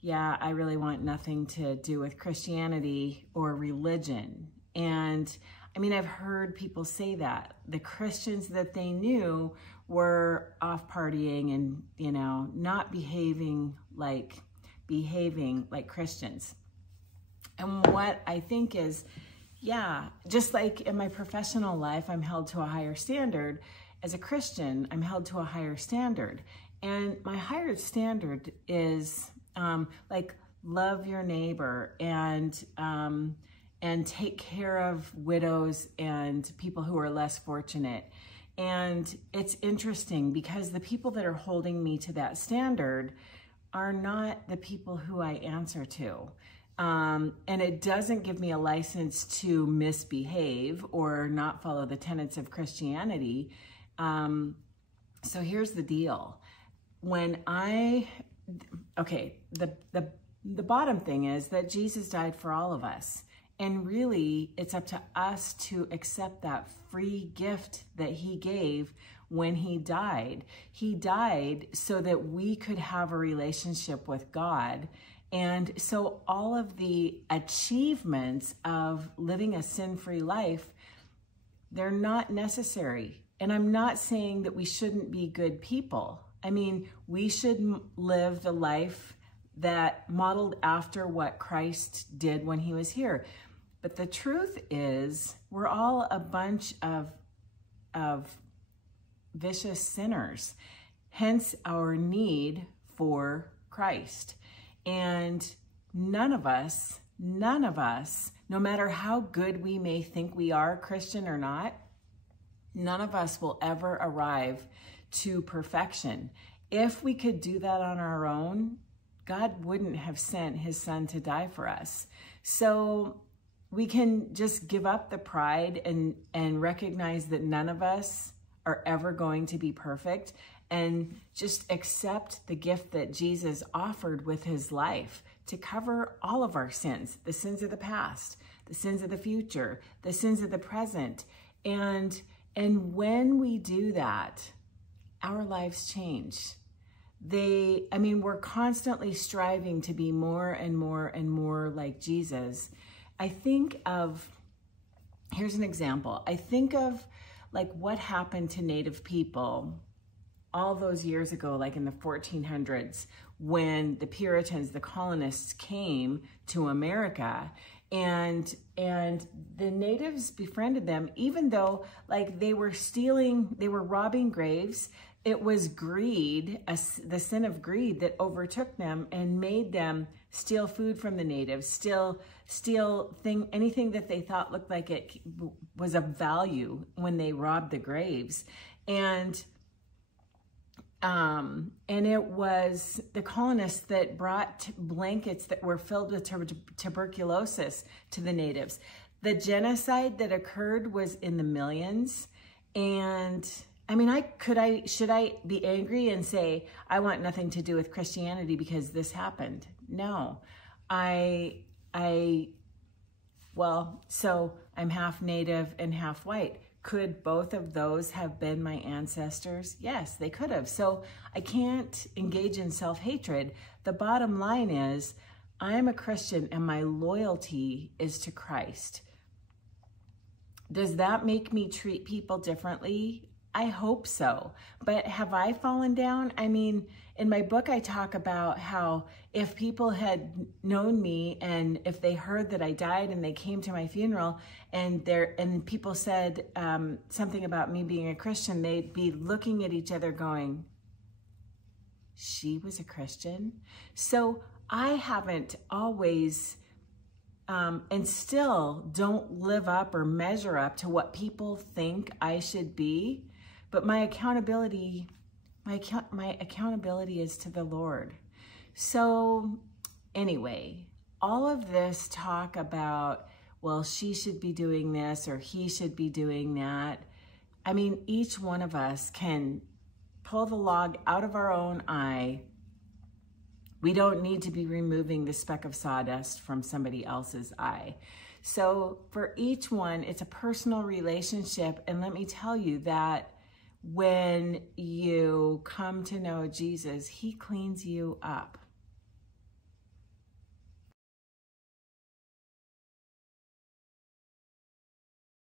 yeah, I really want nothing to do with Christianity or religion. And I mean, I've heard people say that. The Christians that they knew were off partying and, you know, not behaving like Christians. And what I think is, yeah, just like in my professional life, I'm held to a higher standard. As a Christian, I'm held to a higher standard. And my higher standard is like love your neighbor and take care of widows and people who are less fortunate. And it's interesting because the people that are holding me to that standard are not the people who I answer to. And it doesn't give me a license to misbehave or not follow the tenets of Christianity. So here's the deal. The bottom thing is that Jesus died for all of us. And really, it's up to us to accept that free gift that he gave when he died. He died so that we could have a relationship with God. And so all of the achievements of living a sin-free life, they're not necessary. And I'm not saying that we shouldn't be good people. I mean, we should live the life that modeled after what Christ did when he was here. But the truth is, we're all a bunch of vicious sinners, hence our need for Christ. And none of us, no matter how good we may think we are, Christian or not, none of us will ever arrive to perfection. If we could do that on our own, God wouldn't have sent his son to die for us. So we can just give up the pride and recognize that none of us are ever going to be perfect and just accept the gift that Jesus offered with his life to cover all of our sins, the sins of the past, the sins of the future, the sins of the present. And when we do that, our lives change. We're constantly striving to be more and more and more like Jesus. Here's an example. I think of like what happened to Native people all those years ago, like in the 1400s, when the Puritans, the colonists, came to America, and the natives befriended them, even though like they were robbing graves. It was greed, the sin of greed, that overtook them and made them steal food from the natives, steal anything that they thought looked like it was of value when they robbed the graves. And it was the colonists that brought blankets that were filled with tuberculosis to the natives. The genocide that occurred was in the millions. And I mean, should I be angry and say, I want nothing to do with Christianity because this happened? No, so I'm half Native and half white. Could both of those have been my ancestors? Yes, they could have. So I can't engage in self-hatred. The bottom line is, I'm a Christian and my loyalty is to Christ. Does that make me treat people differently? I hope so. But have I fallen down? I mean, in my book, I talk about how if people had known me and if they heard that I died and they came to my funeral and people said something about me being a Christian, they'd be looking at each other going, she was a Christian? So I haven't always and still don't live up or measure up to what people think I should be. But my accountability is to the Lord. So anyway, all of this talk about, well, she should be doing this or he should be doing that. I mean, each one of us can pull the log out of our own eye. We don't need to be removing the speck of sawdust from somebody else's eye. So for each one, it's a personal relationship. And let me tell you that when you come to know Jesus, he cleans you up.